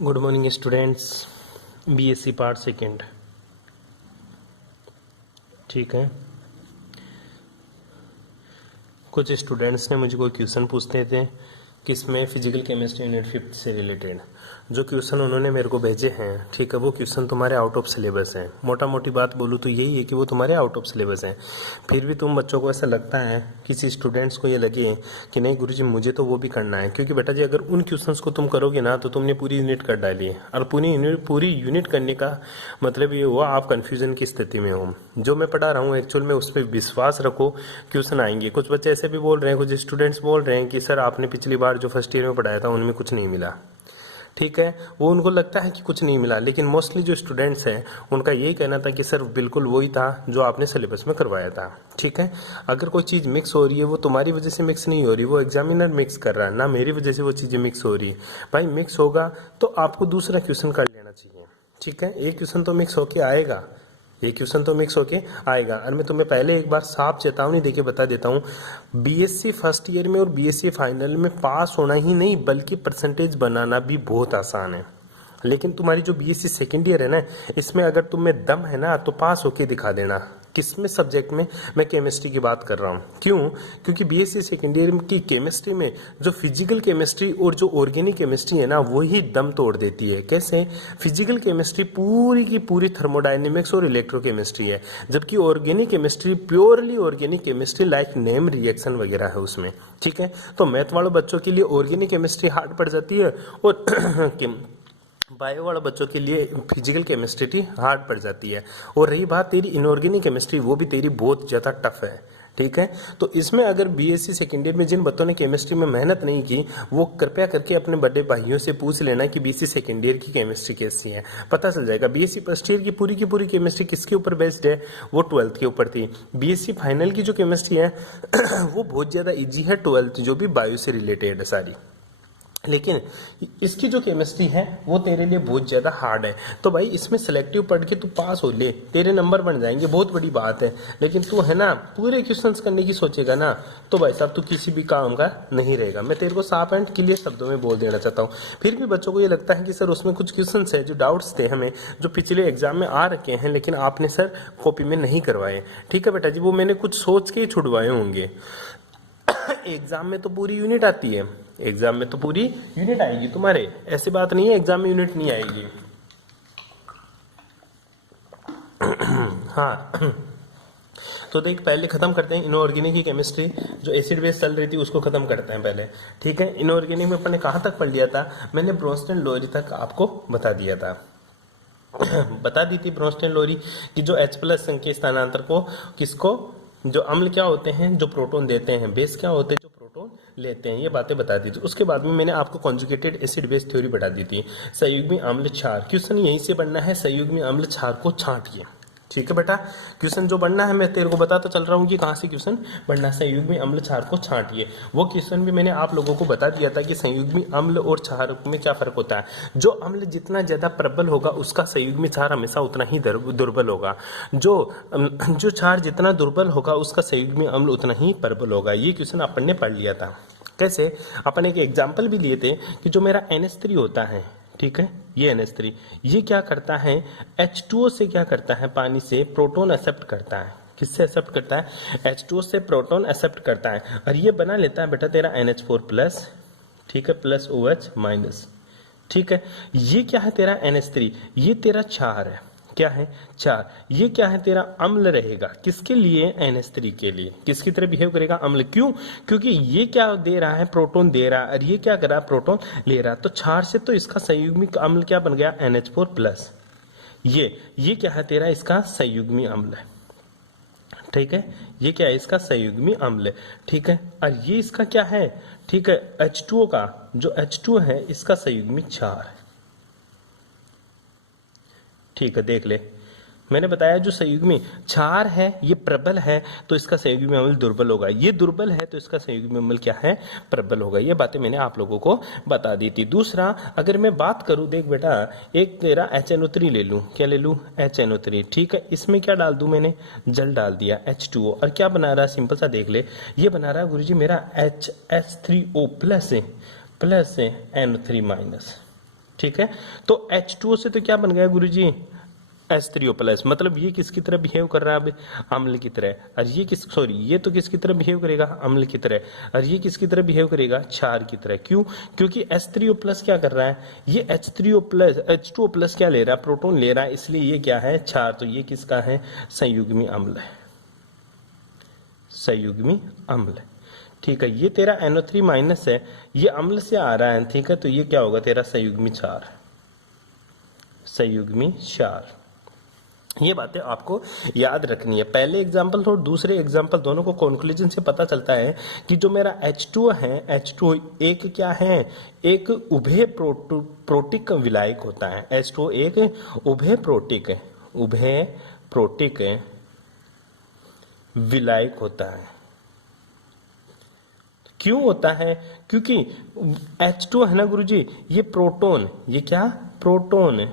Good morning students. BSc part second. ठीक है, कुछ स्टूडेंट्स ने मुझे कोई क्वेश्चन पूछते थे कि इसमें फिजिकल केमिस्ट्री यूनिट 5 से रिलेटेड जो क्वेश्चन उन्होंने मेरे को भेजे हैं, ठीक है, वो क्वेश्चन तुम्हारे आउट ऑफ सिलेबस हैं। मोटा मोटी बात बोलूँ तो यही है कि वो तुम्हारे आउट ऑफ सिलेबस हैं। फिर भी तुम बच्चों को ऐसा लगता है, किसी स्टूडेंट्स को ये लगे कि नहीं गुरुजी मुझे तो वो भी करना है, क्योंकि बेटा जी अगर उन क्वेश्चंस को तुम करोगे ना तो तुमने पूरी यूनिट कर डाली है, और पूरी यूनिट करने का मतलब ये हुआ आप कन्फ्यूजन की स्थिति में हो। जो मैं पढ़ा रहा हूँ एक्चुअल में उस पर विश्वास रखो, क्वेश्चन आएंगे। कुछ बच्चे ऐसे भी बोल रहे हैं, कुछ स्टूडेंट्स बोल रहे हैं कि सर आपने पिछली बार जो फर्स्ट ईयर में पढ़ाया था उनमें कुछ नहीं मिला। ठीक है, वो उनको लगता है कि कुछ नहीं मिला, लेकिन मोस्टली जो स्टूडेंट्स हैं उनका यही कहना था कि सर बिल्कुल वही था जो आपने सिलेबस में करवाया था। ठीक है, अगर कोई चीज़ मिक्स हो रही है वो तुम्हारी वजह से मिक्स नहीं हो रही, वो एग्जामिनर मिक्स कर रहा है, ना मेरी वजह से वो चीज़ें मिक्स हो रही है। भाई मिक्स होगा तो आपको दूसरा क्वेश्चन कर लेना चाहिए। ठीक है, एक क्वेश्चन तो मिक्स होके आएगा, ये क्वेश्चन तो मिक्स होके आएगा। और मैं तुम्हें पहले एक बार साफ चेतावनी देके बता देता हूँ, बीएससी फर्स्ट ईयर में और बीएससी फाइनल में पास होना ही नहीं बल्कि परसेंटेज बनाना भी बहुत आसान है। लेकिन तुम्हारी जो बीएससी सेकेंड ईयर है ना, इसमें अगर तुम्हें दम है ना तो पास होके दिखा देना। किसमें सब्जेक्ट में? मैं केमिस्ट्री की बात कर रहा हूँ। क्यों? क्योंकि बीएससी सेकेंड ईयर की केमिस्ट्री में जो फिजिकल केमिस्ट्री और जो ऑर्गेनिक केमिस्ट्री है ना वही दम तोड़ देती है। कैसे? फिजिकल केमिस्ट्री पूरी की पूरी थर्मोडायनेमिक्स और इलेक्ट्रोकेमिस्ट्री है, जबकि organic chemistry purely organic chemistry like name reaction वगैरह है उसमें। ठीक है, तो मैथ वाले बच्चों के लिए ऑर्गेनिक केमिस्ट्री हार्ड पड़ जाती है और बायो वाले बच्चों के लिए फिजिकल केमिस्ट्री हार्ड पड़ जाती है। और रही बात तेरी इनऑर्गेनिक केमिस्ट्री, वो भी तेरी बहुत ज़्यादा टफ है। ठीक है, तो इसमें अगर बीएससी सेकेंड ईयर में जिन बच्चों ने केमिस्ट्री में मेहनत नहीं की वो कृपया करके अपने बड़े भाइयों से पूछ लेना कि बीएससी सेकेंड ईयर की केमिस्ट्री कैसी है, पता चल जाएगा। बीएससी फर्स्ट ईयर की पूरी केमिस्ट्री किसके ऊपर बेस्ड है? वो 12th के ऊपर थी। बीएससी फाइनल की जो केमिस्ट्री है वो बहुत ज़्यादा ईजी है, 12th जो भी बायो से रिलेटेड है सारी। लेकिन इसकी जो केमिस्ट्री है वो तेरे लिए बहुत ज़्यादा हार्ड है। तो भाई इसमें सेलेक्टिव पढ़ के तू पास हो ले, तेरे नंबर बन जाएंगे, बहुत बड़ी बात है। लेकिन तू है ना पूरे क्वेश्चंस करने की सोचेगा ना तो भाई साहब तू किसी भी काम का नहीं रहेगा। मैं तेरे को साफ एंड क्लियर शब्दों में बोल देना चाहता हूँ। फिर भी बच्चों को ये लगता है कि सर उसमें कुछ क्वेश्चन है जो डाउट्स थे हमें, जो पिछले एग्जाम में आ रखे हैं लेकिन आपने सर कॉपी में नहीं करवाए। ठीक है बेटा जी, वो मैंने कुछ सोच के ही छुड़वाए होंगे। एग्जाम में तो पूरी यूनिट आती है, एग्जाम में तो पूरी यूनिट आएगी तुम्हारे, ऐसी बात नहीं है एग्जाम में यूनिट नहीं आएगी। हाँ तो देख पहले खत्म करते हैं इनऑर्गेनिक की केमिस्ट्री, जो एसिड बेस चल रही थी उसको खत्म करते हैं पहले। ठीक है, इनऑर्गेनिक में अपन ने कहाँ तक पढ़ लिया था? मैंने ब्रोंस्टन लोरी तक आपको बता दिया था बता दी थी ब्रोंस्टन लोरी कि जो H+ संख्या स्थानांतर को किसको, जो अम्ल क्या होते हैं जो प्रोटॉन देते हैं, बेस क्या होते हैं जो प्रोटॉन लेते हैं, ये बातें बता दी थी। उसके बाद में मैंने आपको कॉन्जुगेटेड एसिड बेस थ्योरी बता दी थी। संयुग्मी अम्ल क्षार, क्वेश्चन यहीं से बनना है, संयुग्मी अम्ल क्षार को छांटिए। ठीक है बेटा, क्वेश्चन जो बनना है मैं तेरे को बताता चल रहा हूँ कि कहाँ से क्वेश्चन बनना है। संयुग्मी अम्ल क्षार को छांटिए, वो क्वेश्चन भी मैंने आप लोगों को बता दिया था कि संयुग्मी अम्ल और क्षार में क्या फर्क होता है। जो अम्ल जितना ज्यादा प्रबल होगा उसका संयुग्मी क्षार हमेशा उतना ही दुर्बल होगा, जो क्षार जितना दुर्बल होगा उसका संयुग्मी अम्ल उतना ही प्रबल होगा। ये क्वेश्चन अपन ने पढ़ लिया था। कैसे? अपन एक एग्जाम्पल भी लिए थे कि जो मेरा NH3 होता है, ठीक है, ये NH3 ये क्या करता है, H2O से क्या करता है, पानी से प्रोटॉन एक्सेप्ट करता है। किससे एक्सेप्ट करता है? H2O से प्रोटॉन एक्सेप्ट करता है और ये बना लेता है बेटा तेरा NH4+, ठीक है, प्लस OH-। ठीक है, ये क्या है तेरा NH3, ये तेरा क्षार है। क्या है? क्षार। ये क्या है तेरा अम्ल रहेगा, किसके लिए? NH3 के लिए। किसकी तरह बिहेव करेगा? अम्ल। क्यों? क्योंकि ये क्या दे रहा है, प्रोटॉन दे रहा है, और ये क्या कर रहा है, प्रोटॉन ले रहा है। तो क्षार से तो इसका संयुग्मी अम्ल क्या बन गया, NH4+। ये क्या है तेरा, इसका संयुग्मी अम्ल है। ठीक है, ये क्या है, इसका संयुग्मी अम्ल। ठीक है, और ये इसका क्या है, ठीक है, H2O का जो H2O है इसका संयुग्मी क्षार है। ठीक है, देख ले, मैंने बताया जो संयुग्मी क्षार है ये प्रबल है तो इसका संयुग्मी अम्ल दुर्बल होगा, ये दुर्बल है तो इसका संयुग्मी अम्ल क्या है, प्रबल होगा। ये बातें मैंने आप लोगों को बता दी थी। दूसरा अगर मैं बात करूं, देख बेटा, एक तेरा HNO3 ले लूं, क्या ले लूं, HNO3। ठीक है, इसमें क्या डाल दूं, मैंने जल डाल दिया, H2O, और क्या बना रहा है, सिंपल सा देख ले, ये बना रहा है गुरुजी मेरा HH3O+ प्लस NO3-। ठीक है। तो H2O से तो क्या बन गया गुरुजी, H3O+, मतलब ये किसकी तरह बिहेव कर रहा है अब, अम्ल की तरह। और ये ये तो किसकी तरह बिहेव करेगा, अम्ल की तरह। और ये किसकी तरह बिहेव करेगा, क्षार की तरह। क्यों, क्योंकि H3O+ क्या कर रहा है, ये H2O+ क्या ले रहा है, प्रोटॉन ले रहा है, इसलिए ये क्या है, क्षार। तो ये किसका है, संयुग्मी अम्ल है, संयुग्मी अम्ल। ठीक है, ये तेरा NO3- है, ये अम्ल से आ रहा है, ठीक है। तो ये क्या होगा तेरा संयुग्मी क्षार, संयुग्मी क्षार। ये बातें आपको याद रखनी है। पहले एग्जाम्पल और दूसरे एग्जाम्पल दोनों को कंक्लूजन से पता चलता है कि जो मेरा H2O है, H2O एक क्या है, एक उभय प्रोटिक विलायक होता है। H2O एक उभय प्रोटिक विलायक होता है। क्यों होता है, क्योंकि H2O है ना गुरुजी, ये प्रोटॉन, ये क्या, प्रोटॉन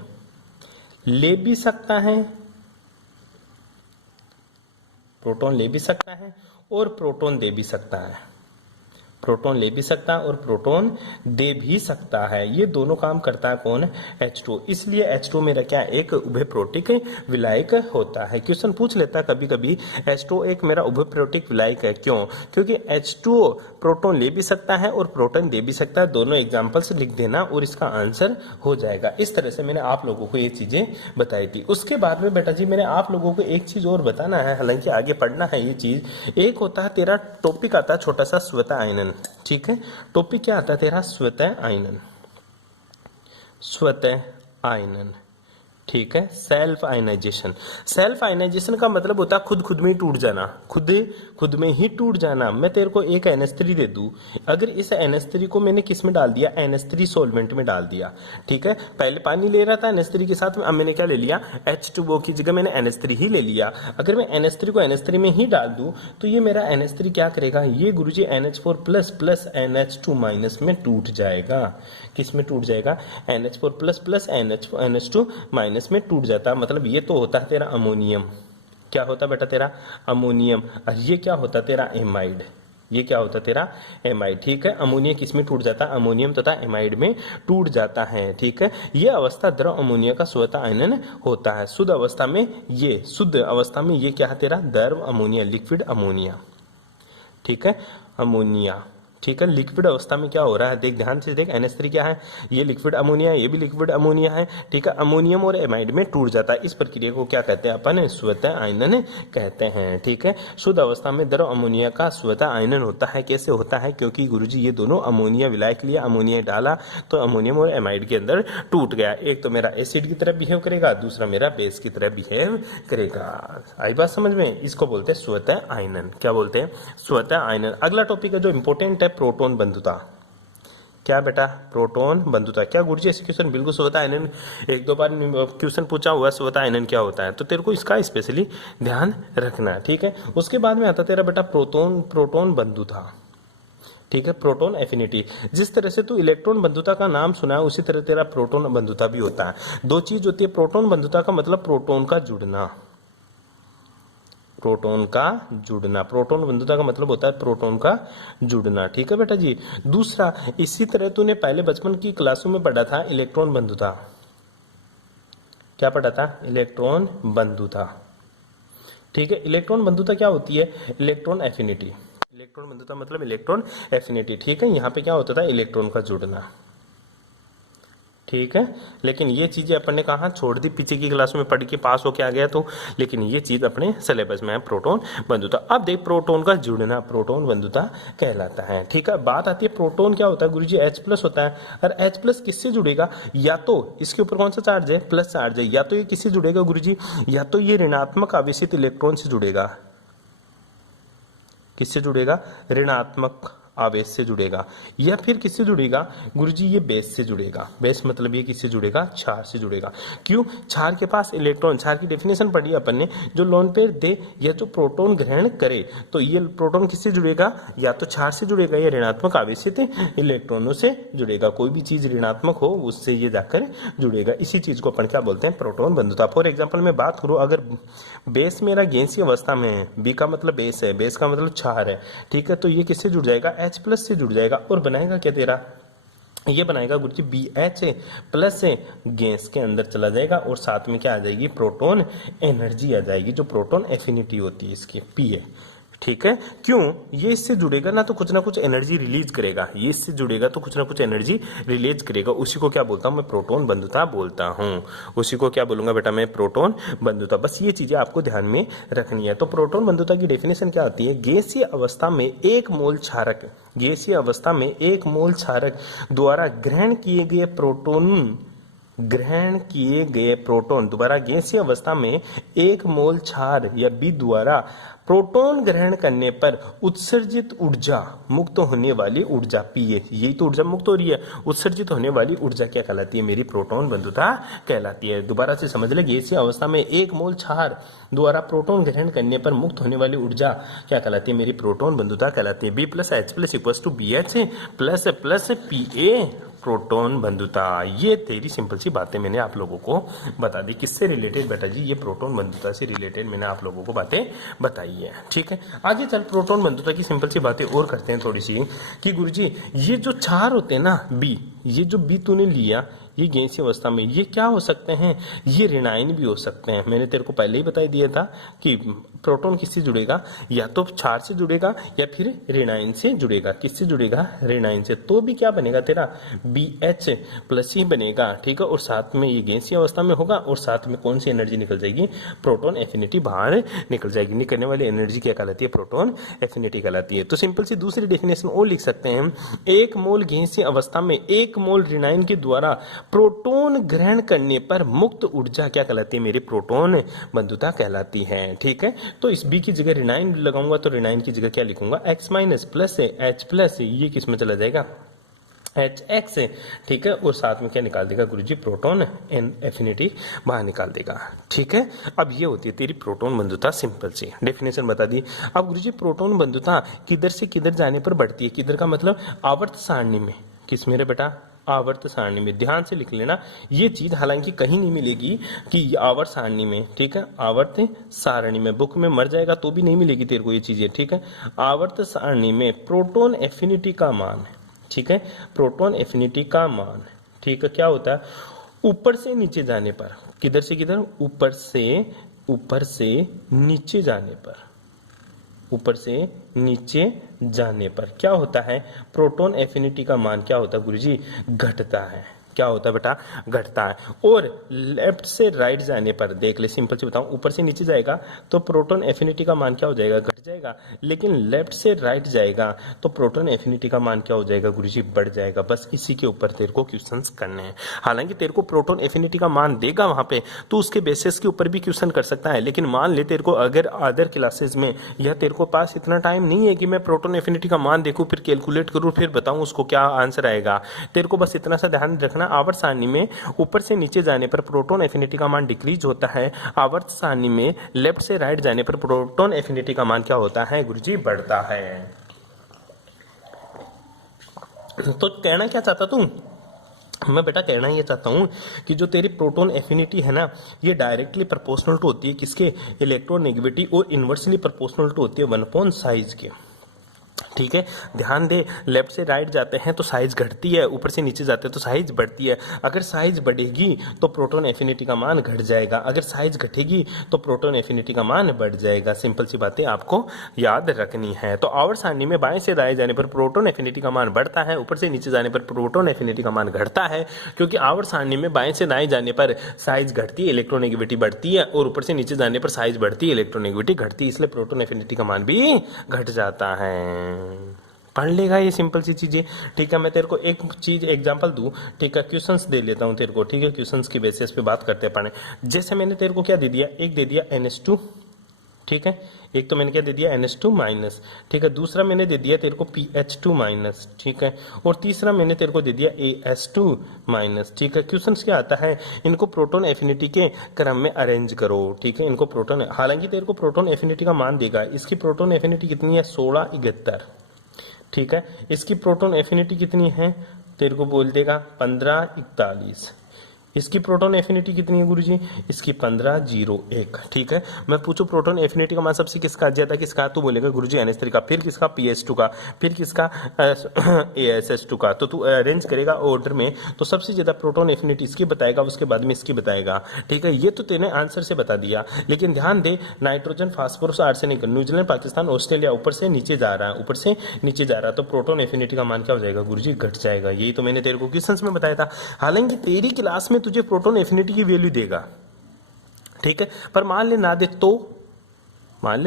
ले भी सकता है, प्रोटॉन ले भी सकता है और प्रोटॉन दे भी सकता है, प्रोटॉन ले भी सकता है और प्रोटॉन दे भी सकता है। ये दोनों काम करता है कौन, H2O। इसलिए H2O मेरा क्या, एक उभय प्रोटिक विलायक होता है। क्वेश्चन पूछ लेता है कभी कभी, H2O एक मेरा उभय प्रोटिक विलायक है, क्यों, क्योंकि H2O प्रोटॉन ले भी सकता है और प्रोटॉन दे भी सकता है। दोनों एग्जाम्पल्स लिख देना और इसका आंसर हो जाएगा। इस तरह से मैंने आप लोगों को ये चीजें बताई थी। उसके बाद में बेटा जी मैंने आप लोगों को एक चीज और बताना है, हालांकि आगे पढ़ना है ये चीज। एक होता है तेरा टॉपिक आता है छोटा सा, स्वतः आयनन। ठीक है, टॉपिक क्या आता है तेरा, स्वतः आयनन, स्वतः आयनन। ठीक है, सेल्फ आयनाइजेशन। सेल्फ आयनाइजेशन का मतलब होता है खुद में ही टूट जाना, खुद में ही टूट जाना। मैं तेरे को एक NH3 दे दूं, अगर इस NH3 को मैंने किस में डाल दिया, NH3 सॉल्वेंट में डाल दिया। ठीक है, पहले पानी ले रहा था NH3 के साथ में, अब मैंने क्या ले लिया, H2O की जगह मैंने NH3 ही ले लिया। अगर मैं NH3 को NH3 में ही डाल दूं तो ये मेरा NH3 क्या करेगा, ये गुरुजी NH4+ प्लस NH2- में टूट जाएगा। किस में टूट जाएगा, NH4+ प्लस NH2- में टूट जाता है। मतलब ये तो होता है तेरा अमोनियम, क्या होता है बेटा तेरा, अमोनियम। और ये क्या होता है तेरा, एमाइड। ये क्या होता है तेरा, एमाइड। ठीक है, अमोनिया किस में टूट जाता है, अमोनियम तथा एमाइड में टूट जाता है। ठीक है, ये अवस्था द्रव अमोनिया का स्वतः आयनन होता है। शुद्ध अवस्था में ये क्या है तेरा, द्रव अमोनिया, लिक्विड अमोनिया। ठीक है, अमोनिया। ठीक है, लिक्विड अवस्था में क्या हो रहा है, देख ध्यान से देख, NH3 क्या है, ये लिक्विड अमोनिया है, ये भी लिक्विड अमोनिया है। ठीक है, अमोनियम और एमाइड में टूट जाता है। इस प्रक्रिया को क्या कहते हैं अपन, स्वतः आयनन कहते हैं। ठीक है, शुद्ध अवस्था में द्रव अमोनिया का स्वतः आयनन होता है। कैसे होता है, क्योंकि गुरुजी ये दोनों अमोनिया विलायक लिया, अमोनिया डाला तो अमोनियम और एमाइड के अंदर टूट गया। एक तो मेरा एसिड की तरह बिहेव करेगा, दूसरा मेरा बेस की तरह बिहेव करेगा। आई बात समझ में, इसको बोलते हैं स्वतः आयनन। क्या बोलते हैं, स्वतः आयनन। अगला टॉपिक है जो इंपॉर्टेंट है, प्रोटॉन बंधुता। क्या बेटा, प्रोटॉन बंधुता। क्या गुरुजी ऐसे क्वेश्चन बिल्कुल स्वतः आयनन, एक दो बार क्वेश्चन पूछा हुआ है स्वतः आयनन क्या होता है, तो तेरे को इसका स्पेशली ध्यान रखना है। ठीक है, उसके बाद में आता तेरा बेटा प्रोटॉन बंधुता। ठीक है, प्रोटॉन एफिनिटी। जिस तरह से तू इलेक्ट्रॉन बंधुता का नाम सुना है उसी तरह तेरा प्रोटॉन बंधुता भी होता है। दो चीज होती है, प्रोटॉन बंधुता का मतलब प्रोटॉन का जुड़ना, प्रोटॉन का जुड़ना। प्रोटॉन बंधुता का मतलब होता है प्रोटॉन का जुड़ना। ठीक है बेटा जी। दूसरा, इसी तरह तूने पहले बचपन की क्लासों में पढ़ा था इलेक्ट्रॉन बंधुता। क्या पढ़ा था, इलेक्ट्रॉन बंधुता। ठीक है, इलेक्ट्रॉन बंधुता क्या होती है, इलेक्ट्रॉन एफिनिटी। इलेक्ट्रॉन बंधुता मतलब इलेक्ट्रॉन एफिनिटी। ठीक है, यहाँ पे क्या होता था, इलेक्ट्रॉन का जुड़ना। ठीक है, लेकिन ये चीजें अपन ने कहा छोड़ दी, पीछे की क्लास में पढ़ के पास होके आ गया तो, लेकिन ये चीज अपने सिलेबस में है, प्रोटॉन बंधुता। अब देख, प्रोटॉन का जुड़ना प्रोटॉन बंधुता कहलाता है। ठीक है, बात आती है प्रोटॉन क्या होता है गुरुजी, H+ होता है। और H+ किससे जुड़ेगा, या तो इसके ऊपर कौन सा चार्ज है, प्लस चार्ज है, या तो ये किससे जुड़ेगा गुरुजी, या तो ये ऋणात्मक आवेशित इलेक्ट्रॉन से जुड़ेगा। किससे जुड़ेगा, ऋणात्मक आवेश से जुड़ेगा, या फिर किससे जुड़ेगा गुरुजी, ये बेस से जुड़ेगा। बेस मतलब ये किससे जुड़ेगा, क्षार से जुड़ेगा। क्यों, क्षार के पास इलेक्ट्रॉन, क्षार की डेफिनेशन पढ़ी अपन ने, जो लोन पेयर दे या जो प्रोटॉन ग्रहण करे, तो ये प्रोटॉन किससे जुड़ेगा, या तो क्षार से जुड़ेगा या ऋणात्मक आवेशित इलेक्ट्रॉनों से जुड़ेगा। कोई भी चीज ऋणात्मक हो उससे ये जाकर जुड़ेगा। इसी चीज को अपन क्या बोलते हैं, प्रोटॉन बंधुता। फॉर एग्जाम्पल मैं बात करूं, अगर बेस मेरा गैसीय अवस्था में है, बी का मतलब बेस है, बेस का मतलब क्षार है। ठीक है, तो ये किससे जुड़ जाएगा, H+ से जुड़ जाएगा और बनाएगा क्या तेरा, ये बनाएगा गुरुजी BH प्लस गैस के अंदर चला जाएगा और साथ में क्या आ जाएगी, प्रोटॉन एनर्जी आ जाएगी, जो प्रोटॉन एफिनिटी होती है इसकी PA। ठीक है, क्यों, ये इससे जुड़ेगा ना तो कुछ ना कुछ एनर्जी रिलीज करेगा, ये इससे जुड़ेगा तो कुछ ना कुछ एनर्जी रिलीज करेगा, उसी को क्या बोलता हूं मैं, प्रोटॉन बंधुता बोलता हूं। उसी को क्या बोलूंगा बेटा मैं, प्रोटॉन बंधुता। बस ये चीजें आपको ध्यान में रखनी है। तो प्रोटॉन बंधुता की डेफिनेशन क्या आती है, गैसीय अवस्था में एक मोल क्षारक, गैसीय अवस्था में एक मोल क्षारक द्वारा ग्रहण किए गए प्रोटॉन द्वारा गैसीय अवस्था में एक मोल क्षार या B द्वारा प्रोटॉन ग्रहण करने पर उत्सर्जित ऊर्जा, मुक्त होने वाली ऊर्जा PA, यही तो ऊर्जा मुक्त हो रही है, उत्सर्जित होने वाली ऊर्जा क्या कहलाती है, मेरी प्रोटॉन बंधुता कहलाती है। दोबारा से समझ ले, गैसीय अवस्था में एक मोल क्षार द्वारा प्रोटॉन ग्रहण करने पर मुक्त होने वाली ऊर्जा क्या कहलाती है, मेरी प्रोटॉन बंधुता कहलाती है। B + H + BH plus PA proton बंधुता। ये तेरी सिंपल सी बातें मैंने आप लोगों को बता दी। किससे रिलेटेड बेटा जी, ये प्रोटॉन बंधुता से रिलेटेड मैंने आप लोगों को बातें बताई है। ठीक है, आगे चल प्रोटॉन बंधुता की सिंपल सी बातें और करते हैं थोड़ी सी, कि गुरुजी ये जो क्षार होते हैं ना B, ये जो B तूने लिया, ये गैसीय अवस्था में ये क्या हो सकते हैं, ये ऋणायन भी हो सकते हैं। मैंने तेरे को पहले ही बता दिया था कि प्रोटॉन किससे जुड़ेगा, या तो क्षार से जुड़ेगा या फिर ऋणायन से जुड़ेगा। किससे जुड़ेगा, ऋणायन से। तो भी क्या बनेगा तेरा, BH+ ही बनेगा। ठीक है, और साथ में ये गैसीय अवस्था में होगा और साथ में कौन सी एनर्जी निकल जाएगी, प्रोटॉन एफिनिटी बाहर निकल जाएगी। निकलने वाली एनर्जी क्या कहलाती है, प्रोटॉन एफिनिटी कहलाती है। तो सिंपल सी दूसरी डेफिनेशन और लिख सकते हैं, एक मोल गैसीय अवस्था में एक मोल ऋणायन के द्वारा प्रोटॉन ग्रहण करने पर मुक्त ऊर्जा क्या कहलाती है, मेरी प्रोटॉन बंधुता कहलाती है। ठीक है, तो इस B की जगह ऋणायन लगाऊंगा तो ऋणायन की जगह क्या लिखूंगा, X- प्लस H+, ये किस में चला जाएगा, HX। ठीक है, और साथ में क्या निकाल देगा गुरुजी, प्रोटॉन एफिनिटी बाहर निकाल देगा। ठीक है, अब ये होती है तेरी प्रोटॉन बंधुता, सिंपल सी डेफिनेशन बता दी। अब गुरुजी प्रोटॉन बंधुता किधर से किधर जाने पर बढ़ती है, किधर का मतलब आवर्त सारणी में, किस मेरे बेटा, आवर्त सारणी में। ध्यान से लिख लेना ये चीज, हालांकि कहीं नहीं मिलेगी कि आवर्त सारणी में। ठीक है, आवर्त सारणी में बुक में मर जाएगा तो भी नहीं मिलेगी तेरे को ये चीजें। ठीक है, आवर्त सारणी में प्रोटॉन एफिनिटी का मान, ठीक है, प्रोटॉन एफिनिटी का मान, ठीक है, क्या होता है, ऊपर से नीचे जाने पर, किधर से किधर, ऊपर से नीचे जाने पर, ऊपर से नीचे जाने पर क्या होता है, प्रोटॉन एफिनिटी का मान क्या होता है गुरुजी, घटता है। क्या होता है बेटा, घटता है। और लेफ्ट से राइट जाने पर देख ले, सिंपल से बताऊं, ऊपर से नीचे जाएगा तो प्रोटॉन एफिनिटी का मान क्या हो जाएगा, घट जाएगा। लेकिन लेफ्ट से राइट जाएगा तो प्रोटॉन एफिनिटी का मान क्या हो जाएगा गुरुजी, बढ़ जाएगा। बस इसी के ऊपर तेरे को क्वेश्चंस करने हैं। हालांकि तेरे को प्रोटॉन एफिनिटी का मान देगा वहां पे, तो उसके बेसिस के ऊपर भी क्वेश्चन कर सकता है। लेकिन मान ले तेरे को अगर अदर क्लासेस में, या तेरे को पास इतना टाइम नहीं है कि मैं प्रोटॉन एफिनिटी का मान देखूं, फिर कैलकुलेट करूं, फिर बताऊं उसको क्या आंसर आएगा। तेरे को बस इतना सा ध्यान रखना, आवर्त सारणी में ऊपर से नीचे जाने पर प्रोटॉन एफिनिटी का मान डिक्रीज होता है, आवर्त सारणी में लेफ्ट से राइट जाने पर प्रोटॉन एफिनिटी का मान क्या होता है गुरुजी, बढ़ता है। तो कहना क्या चाहता तू, मैं बेटा कहना ये चाहता हूं कि जो तेरी प्रोटॉन एफिनिटी है ना, ये डायरेक्टली प्रोपोर्शनल टू होती है किसके, इलेक्ट्रोनेगेटिविटी, और इनवर्सली प्रोपोर्शनल टू होती है 1 साइज के। ठीक है, ध्यान दे, लेफ्ट से राइट जाते हैं तो साइज घटती है, ऊपर से नीचे जाते हैं तो साइज बढ़ती है। अगर साइज बढ़ेगी तो प्रोटॉन एफिनिटी का मान घट जाएगा, अगर साइज घटेगी तो प्रोटॉन एफिनिटी का मान बढ़ जाएगा। सिंपल सी बातें आपको याद रखनी है। तो आवर्त सारणी में बाएं से दाएं जाने पर प्रोटॉन एफिनिटी का मान बढ़ता है, ऊपर से नीचे जाने पर प्रोटॉन एफिनिटी का मान घटता है, क्योंकि आवर्त सारणी में बाएं से दाएं जाने पर साइज घटती है, इलेक्ट्रोनेगेटिविटी बढ़ती है, और ऊपर से नीचे जाने पर साइज बढ़ती है, इलेक्ट्रोनेगेटिविटी घटती है, इसलिए प्रोटॉन एफिनिटी का मान भी घट जाता है। पढ़ लेगा ये सिंपल सी चीजें। ठीक है, मैं तेरे को एक चीज एग्जांपल दूं, ठीक है, क्वेश्चंस दे लेता हूं तेरे को। ठीक है, क्वेश्चंस की बेसिस पे बात करते हैं पढ़े। जैसे मैंने तेरे को क्या दे दिया, एक दे दिया NH2, ठीक है, एक तो मैंने क्या दे दिया NH2-, ठीक है, दूसरा मैंने दे दिया तेरे को PH2-, ठीक है, और तीसरा मैंने तेरे को दे दिया AS2-। ठीक है, क्वेश्चंस क्या आता है, इनको प्रोटॉन एफिनिटी के क्रम में अरेंज करो। ठीक है, इनको प्रोटॉन, हालांकि तेरे को प्रोटॉन एफिनिटी का मान देगा, इसकी प्रोटॉन एफिनिटी कितनी है, 1671। ठीक है, इसकी प्रोटॉन एफिनिटी कितनी है, तेरे को बोल देगा 1541। इसकी प्रोटॉन एफिनिटी कितनी है गुरुजी? इसकी 1501। ठीक है, मैं पूछूं प्रोटॉन एफिनिटी का मान सबसे किसका ज्यादा किसका? तू बोलेगा गुरुजी NH3 का, फिर किसका? PS2 का, फिर किसका? ASH2 का। तो तू अरेंज करेगा ऑर्डर में, तो सबसे ज्यादा प्रोटॉन एफिनिटी इसकी बताएगा, उसके बाद में इसकी बताएगा। ठीक है, ये तो तेने आंसर से बता दिया, लेकिन ध्यान दे nitrogen, phosphorus, arsenic, New Zealand, Pakistan, Australia ऊपर से नीचे जा रहा है, ऊपर से नीचे जा रहा है, तो प्रोटॉन एफिनिटी का मान क्या हो जाएगा गुरुजी? घट जाएगा। यही तो मैंने तेरे को क्वेश्चंस में बताया था। हालांकि तेरी क्लास में तुझे प्रोटॉन एफिनिटी की वैल्यू देगा, ठीक है, पर मान ले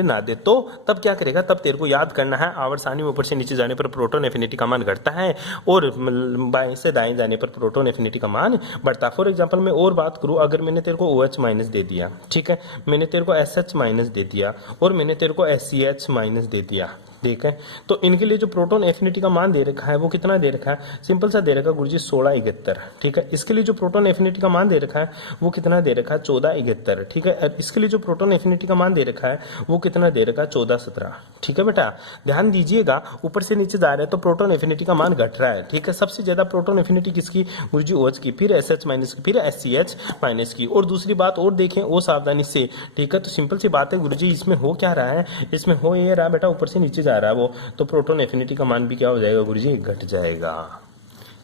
ना दे तो तब क्या करेगा? तब तेरे को याद करना है आवर्त सारणी में ऊपर से नीचे जाने पर प्रोटॉन एफिनिटी का मान घटता है और बाएं से दाएं जाने पर प्रोटॉन एफिनिटी का मान बढ़ता है। फॉर एग्जांपल मैं और बात करूं, अगर मैंने तेरे को OH माइनस दे दिया, ठीक है, मैंने तेरे को SH माइनस दे दिया और मैंने तेरे को SCH माइनस दे दिया, ठीक है, तो इनके लिए जो प्रोटॉन एफिनिटी का मान दे रखा है वो कितना दे रखा है? सिंपल सा दे रखा है गुरुजी 1671। ठीक है, इसके लिए जो प्रोटॉन एफिनिटी का मान दे रखा है वो कितना दे रखा है? 1471। ठीक है, इसके लिए जो प्रोटॉन एफिनिटी का मान दे रखा है वो कितना दे रखा है? 1417। ठीक है बेटा, ध्यान दीजिएगा, ऊपर से नीचे जा रहे हैं तो प्रोटॉन एफिनिटी का मान घट रहा है। ठीक है, सबसे ज्यादा प्रोटॉन एफिनिटी किसकी गुरुजी? OH की, फिर SH माइनस की, फिर SCH माइनस की। और दूसरी बात और देखें वो सावधानी से, ठीक है, तो सिंपल सी बात है गुरुजी, इसमें हो क्या रहा है? इसमें हो ये रहा बेटा, ऊपर से नीचे जा रहा है वो, तो प्रोटॉन एफिनिटी का मान भी क्या हो जाएगा गुरुजी? घट जाएगा।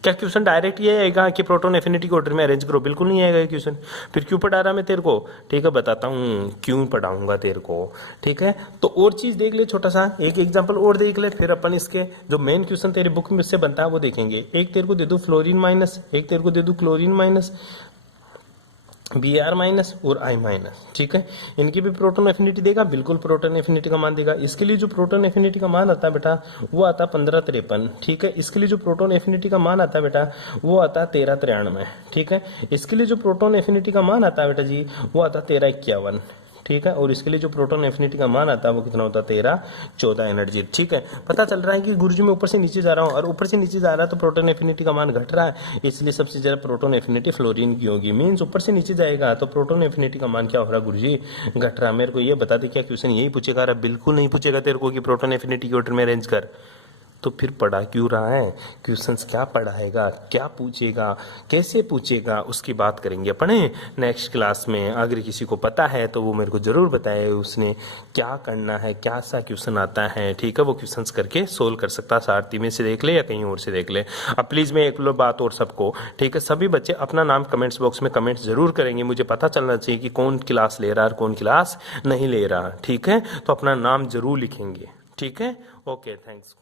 क्या क्वेश्चन डायरेक्ट ये आएगा कि प्रोटॉन एफिनिटी को ऑर्डर में अरेंज करो? बिल्कुल नहीं आएगा क्वेश्चन। फिर क्यों पढ़ा रहा मैं तेरे को? ठीक है, बताता हूँ क्यों पढ़ाऊंगा तेरे को। ठीक है, तो और चीज देख ले, छोटा सा एक एग्जांपल और देख ले, फिर अपन इसके जो मेन क्वेश्चन तेरे बुक में उससे बनता है वो देखेंगे। एक तेरे को दे दूं फ्लोरीन माइनस, एक तेरे को दे दूं क्लोरीन माइनस, Br माइनस और I माइनस। ठीक है, इनकी भी प्रोटॉन एफिनिटी देगा, बिल्कुल प्रोटॉन एफिनिटी का मान देगा। इसके लिए जो प्रोटॉन एफिनिटी का मान आता है बेटा वो आता है 1553। ठीक है, इसके लिए जो प्रोटॉन एफिनिटी का मान आता है बेटा वो आता है 1393। ठीक है, इसके लिए जो प्रोटॉन एफिनिटी का मान आता है बेटा जी वो आता है 1351। ठीक है, और इसके लिए जो प्रोटॉन एफिनिटी का मान आता है वो कितना होता है? 1314 एनर्जी। ठीक है, पता चल रहा है कि गुरुजी मैं ऊपर से नीचे जा रहा हूँ और ऊपर से नीचे जा रहा है तो प्रोटॉन एफिनिटी का मान घट रहा है, इसलिए सबसे ज्यादा प्रोटॉन एफिनिटी फ्लोरीन की होगी। मीन्स ऊपर से नीचे जाएगा तो प्रोटॉन एफिनिटी का मान क्या हो रहा है गुरुजी? घट रहा है। मेरे को ये बता दे, क्या क्वेश्चन यही पूछेगा? बिल्कुल नहीं पूछेगा तेरे को कि प्रोटॉन एफिनिटी की ऑर्डर में अरेंज कर। तो फिर पढ़ा क्यों रहा है? क्वेश्चंस क्या पढ़ाएगा, क्या पूछेगा, कैसे पूछेगा, उसकी बात करेंगे अपने नेक्स्ट क्लास में। अगर किसी को पता है तो वो मेरे को जरूर बताए उसने क्या करना है, क्या सा क्वेश्चन आता है। ठीक है, वो क्वेश्चंस करके सोल्व कर सकता है, सारथी में से देख ले या कहीं और से देख ले। अब प्लीज मैं एक बात और सबको, ठीक है, सभी बच्चे अपना नाम कमेंट्स बॉक्स में कमेंट जरूर करेंगे। मुझे पता चलना चाहिए कि कौन क्लास ले रहा है और कौन क्लास नहीं ले रहा। ठीक है, तो अपना नाम जरूर लिखेंगे। ठीक है, ओके, थैंक्स।